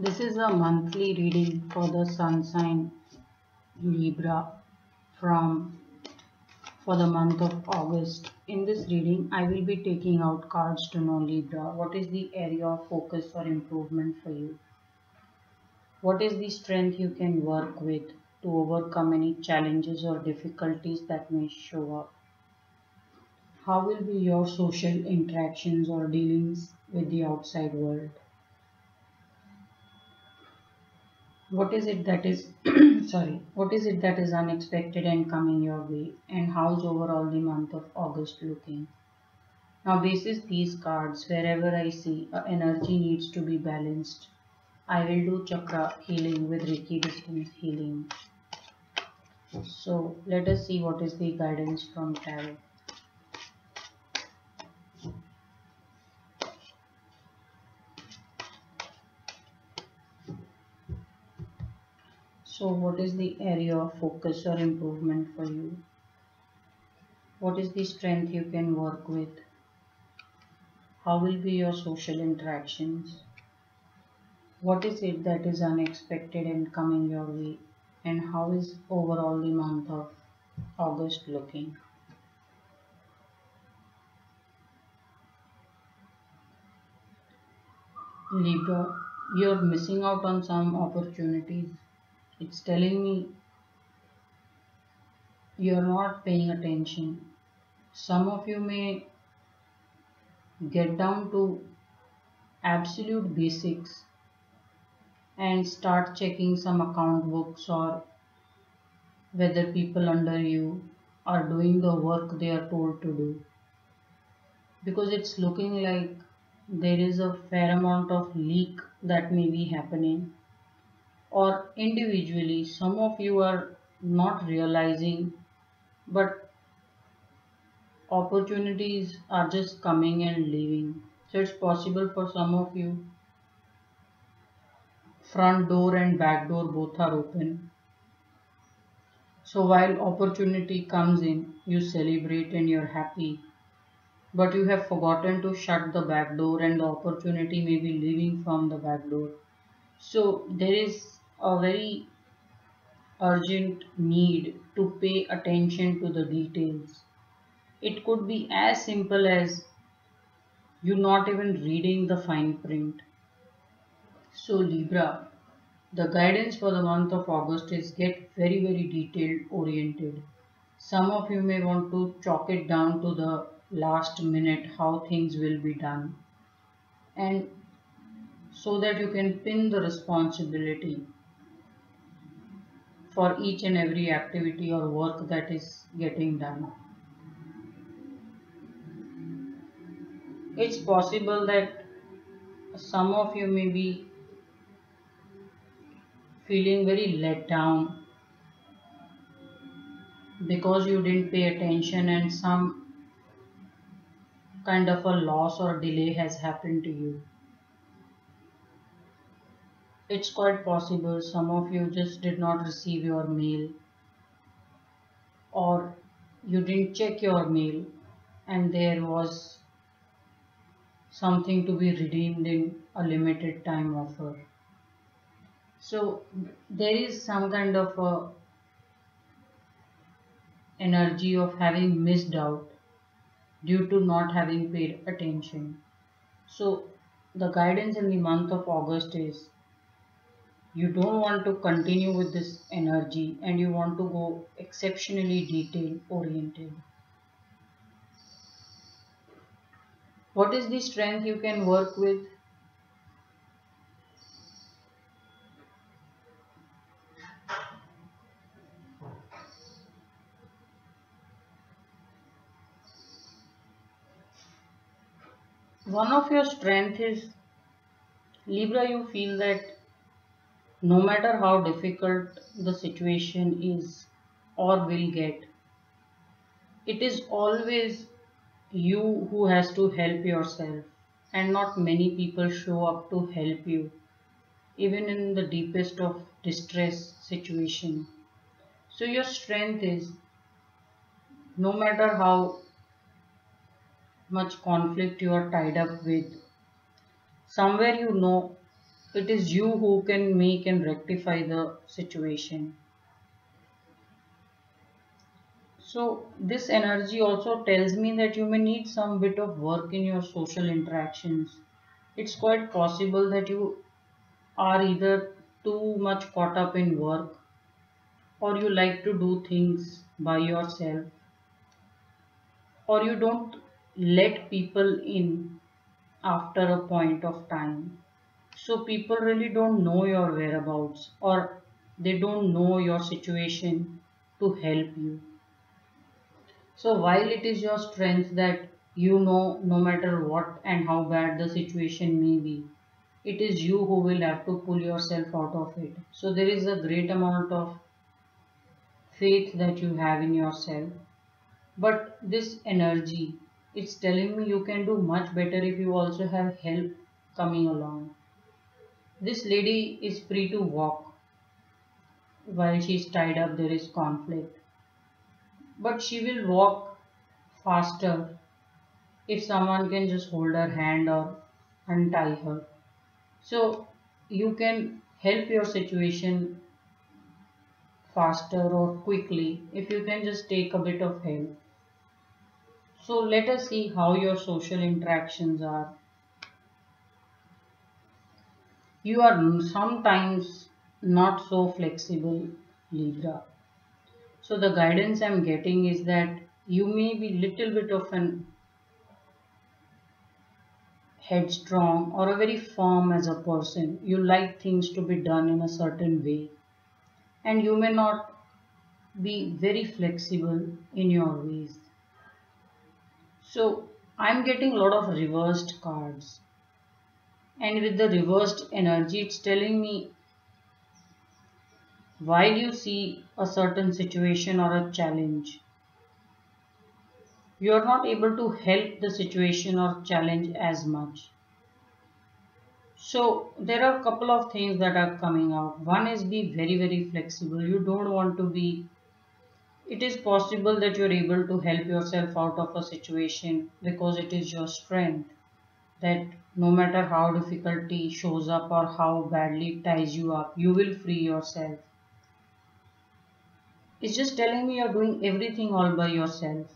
This is a monthly reading for the sun sign Libra from for the month of August. In this reading, I will be taking out cards to know Libra. What is the area of focus or improvement for you? What is the strength you can work with to overcome any challenges or difficulties that may show up? How will be your social interactions or dealings with the outside world? What is it that is what is it that is unexpected and coming your way, and how's overall the month of August looking? Now basis these cards, wherever I see energy needs to be balanced, I will do chakra healing with Reiki distance healing. So let us see what is the guidance from tarot. So what is the area of focus or improvement for you? What is the strength you can work with? How will be your social interactions? What is it that is unexpected and coming your way? And how is overall the month of August looking? Libra, you're missing out on some opportunities. It's telling me you're not paying attention. Some of you may get down to absolute basics and start checking some account books, or whether people under you are doing the work they are told to do, because it's looking like there is a fair amount of leak that may be happening, or individually some of you are not realizing, but opportunities are just coming and leaving. So it's possible for some of you front door and back door both are open. So while opportunity comes in, you celebrate and you're happy, but you have forgotten to shut the back door and the opportunity may be leaving from the back door. So there is a very urgent need to pay attention to the details. It could be as simple as you not even reading the fine print. So Libra, the guidance for the month of August is get very detailed oriented. Some of you may want to chalk it down to the last minute how things will be done, and so that you can pin the responsibility for each and every activity or work that is getting done. It's possible that some of you may be feeling very let down because you didn't pay attention and some kind of a loss or delay has happened to you. It's quite possible some of you just did not receive your mail, or you didn't check your mail and there was something to be redeemed in a limited time offer. So there is some kind of a energy of having missed out due to not having paid attention. So the guidance in the month of August is you don't want to continue with this energy and you want to go exceptionally detail oriented. What is the strength you can work with? One of your strength is, Libra, you feel that no matter how difficult the situation is or will get, it is always you who has to help yourself, and not many people show up to help you even in the deepest of distress situation. So your strength is, no matter how much conflict you are tied up with, somewhere you know It is you who can make and rectify the situation. So this energy also tells me that you may need some bit of work in your social interactions. It's quite possible that you are either too much caught up in work, or you like to do things by yourself, or you don't let people in after a point of time. So people really don't know your whereabouts, or they don't know your situation to help you. So while it is your strength that you know no matter what and how bad the situation may be, it is you who will have to pull yourself out of it. So there is a great amount of faith that you have in yourself. But this energy, it's telling me you can do much better if you also have help coming along. This lady is free to walk while she's tied up, there is conflict. But she will walk faster if someone can just hold her hand or untie her. So you can help your situation faster or quickly if you can just take a bit of help. So let us see how your social interactions are. You are sometimes not so flexible, Libra. So the guidance I'm getting is that you may be little bit of an headstrong or a very firm as a person. You like things to be done in a certain way, and you may not be very flexible in your ways. So I'm getting a lot of reversed cards, and with the reversed energy, it's telling me while you see a certain situation or a challenge, you are not able to help the situation or challenge as much. So there are a couple of things that are coming out. One is be very flexible. You don't want to be. It is possible that you're able to help yourself out of a situation because it is your strength that no matter how difficulty shows up or how badly it ties you up, you will free yourself. It's just telling me you're doing everything all by yourself.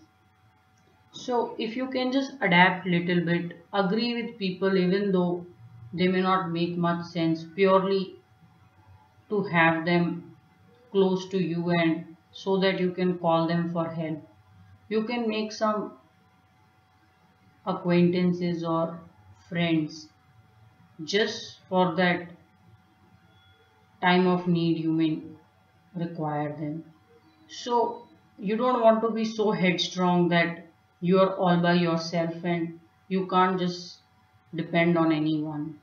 So if you can just adapt little bit, agree with people even though they may not make much sense, purely to have them close to you and so that you can call them for help. You can make some acquaintances or friends just for that time of need you may require them. So you don't want to be so headstrong that you are all by yourself and you can't just depend on anyone.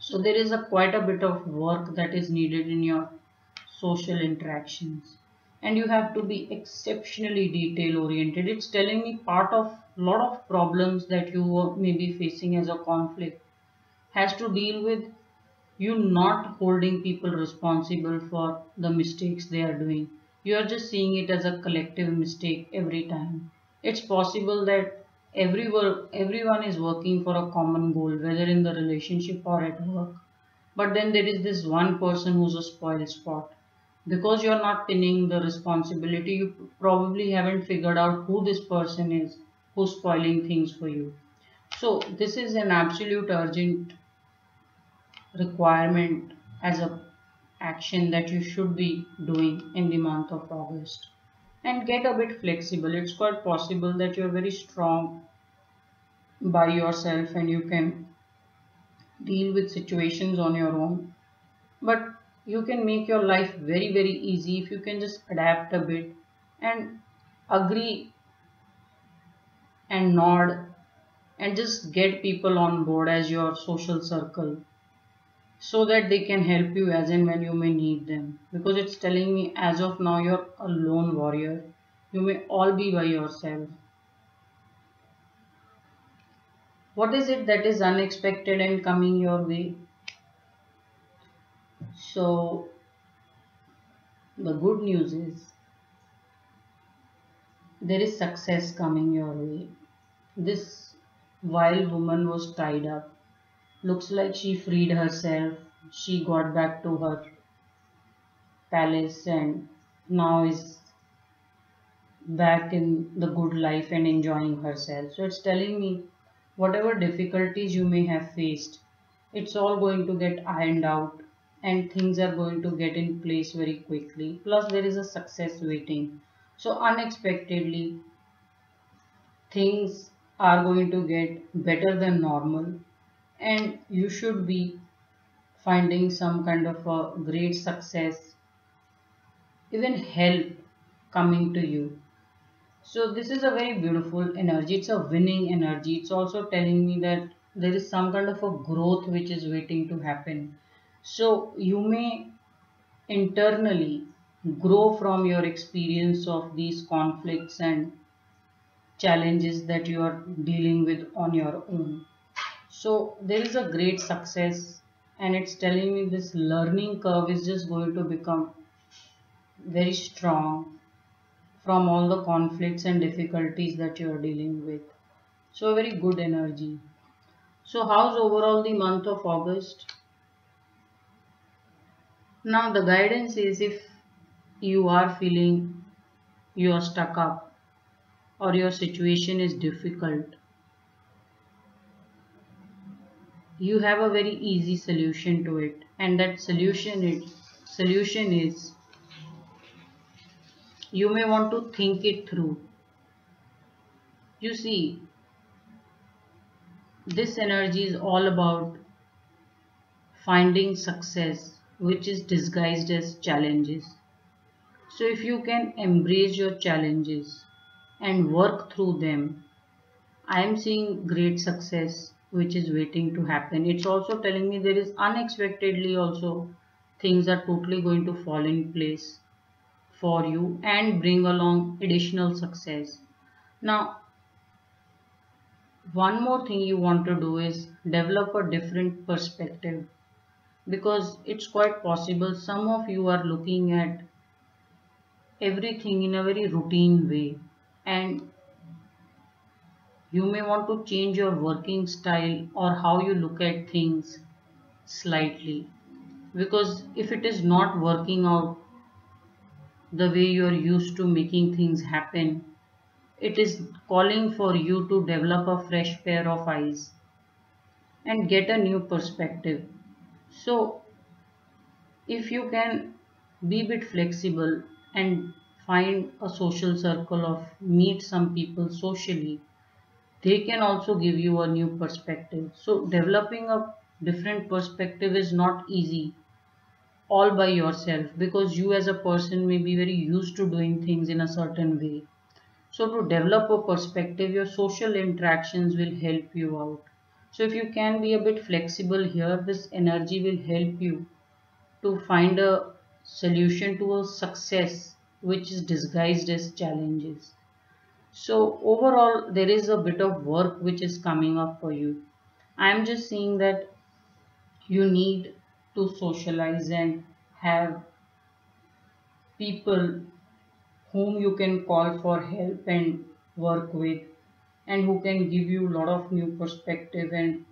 So there is a quite a bit of work that is needed in your social interactions, and you have to be exceptionally detail oriented. It's telling me part of lot of problems that you may be facing as a conflict has to deal with you not holding people responsible for the mistakes they are doing. You are just seeing it as a collective mistake every time. It's possible that everyone is working for a common goal, whether in the relationship or at work. But then there is this one person who's a spoiled spot. Because you're not pinning the responsibility, you probably haven't figured out who this person is who's spoiling things for you. So this is an absolute urgent requirement as a action that you should be doing in the month of August. And get a bit flexible. It's quite possible that you're very strong by yourself and you can deal with situations on your own. But you can make your life very easy if you can just adapt a bit and agree and nod and just get people on board as your social circle so that they can help you as and when you may need them, because it's telling me as of now you're a lone warrior. You may all be by yourself. What is it that is unexpected and coming your way? So the good news is there is success coming your way. This wild woman was tied up, Looks like she freed herself. She got back to her palace and now is back in the good life and enjoying herself. So it's telling me whatever difficulties you may have faced, it's all going to get ironed out and things are going to get in place very quickly. Plus, there is a success waiting. So, unexpectedly, things are going to get better than normal, and you should be finding some kind of a great success, even help coming to you. So this is a very beautiful energy. It's a winning energy. It's also telling me that there is some kind of a growth which is waiting to happen. So you may internally grow from your experience of these conflicts and challenges that you are dealing with on your own. So there is a great success, and it's telling me this learning curve is just going to become very strong from all the conflicts and difficulties that you are dealing with. So, a very good energy. So, how's overall the month of August? Now, the guidance is if you are feeling you are stuck up or your situation is difficult, you have a very easy solution to it, and that solution is you may want to think it through. You see, this energy is all about finding success which is disguised as challenges. So, if you can embrace your challenges and work through them, I am seeing great success which is waiting to happen. It's also telling me there is unexpectedly also things are totally going to fall in place for you and bring along additional success. Now, one more thing you want to do is develop a different perspective, because it's quite possible some of you are looking at everything in a very routine way, and you may want to change your working style or how you look at things slightly, because if it is not working out the way you are used to making things happen, it is calling for you to develop a fresh pair of eyes and get a new perspective. So if you can be a bit flexible and find a social circle of meet some people socially, they can also give you a new perspective. So developing a different perspective is not easy all by yourself, because you as a person may be very used to doing things in a certain way. So to develop a perspective, your social interactions will help you out. So if you can be a bit flexible here, this energy will help you to find a solution to a success which is disguised as challenges. So overall, there is a bit of work which is coming up for you. I am just seeing that you need to socialize and have people whom you can call for help and work with, and who can give you a lot of new perspective and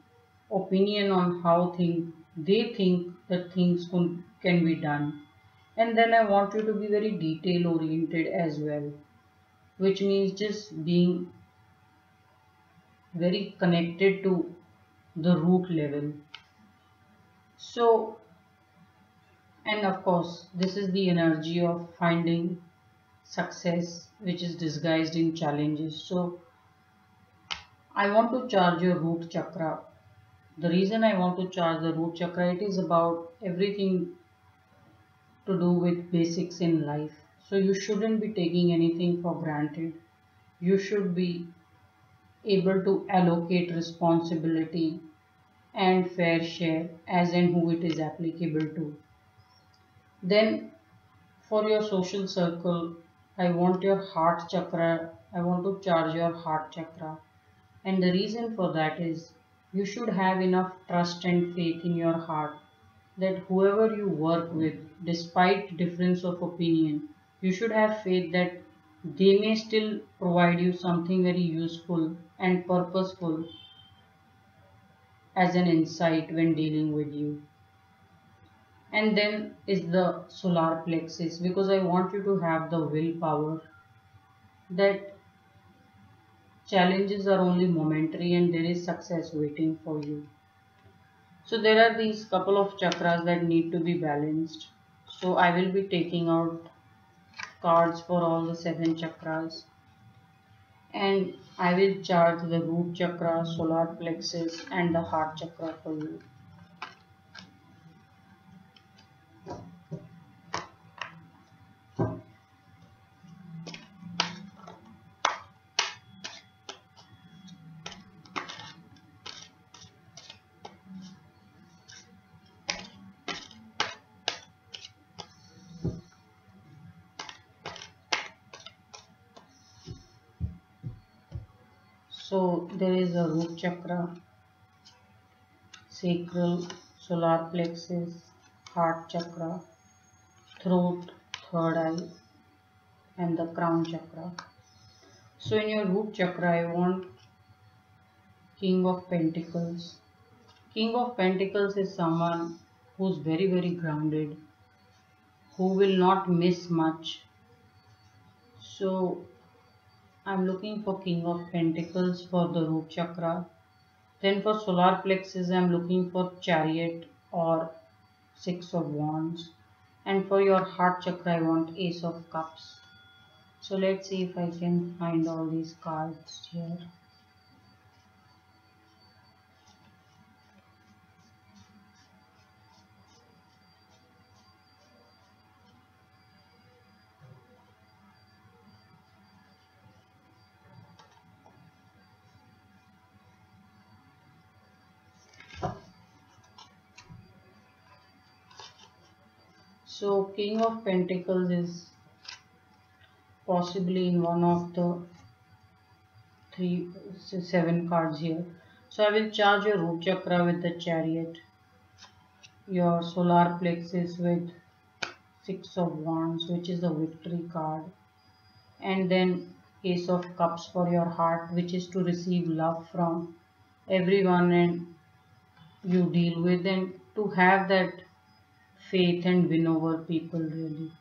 opinion on how they think that things can be done. And then I want you to be very detail oriented as well, which means just being very connected to the root level. So, and of course, this is the energy of finding success which is disguised in challenges. So, I want to charge your root chakra. The reason I want to charge the root chakra, it is about everything to do with basics in life. So, you shouldn't be taking anything for granted. You should be able to allocate responsibility and fair share as and who it is applicable to. Then for your social circle, I want your heart chakra. I want to charge your heart chakra. And the reason for that is you should have enough trust and faith in your heart that whoever you work with, despite difference of opinion, you should have faith that they may still provide you something very useful and purposeful as an insight when dealing with you. And then is the solar plexus, because I want you to have the willpower that challenges are only momentary and there is success waiting for you. So there are these couple of chakras that need to be balanced. So I will be taking out cards for all the seven chakras, and I will charge the root chakra, solar plexus, and the heart chakra for you. So there is a root chakra, sacral, solar plexus, heart chakra, throat, third eye, and the crown chakra. So in your root chakra, I want King of Pentacles. King of Pentacles is someone who's very, very grounded, who will not miss much. So I'm looking for King of Pentacles for the root chakra. Then for solar plexus, I'm looking for Chariot or Six of Wands. And for your heart chakra, I want Ace of Cups. So let's see if I can find all these cards here. So King of Pentacles is possibly in one of the three, seven cards here. So I will charge your root chakra with the Chariot, your solar plexus with Six of Wands, which is the victory card, and then Ace of Cups for your heart, which is to receive love from everyone and you deal with, and to have that faith and win over people really.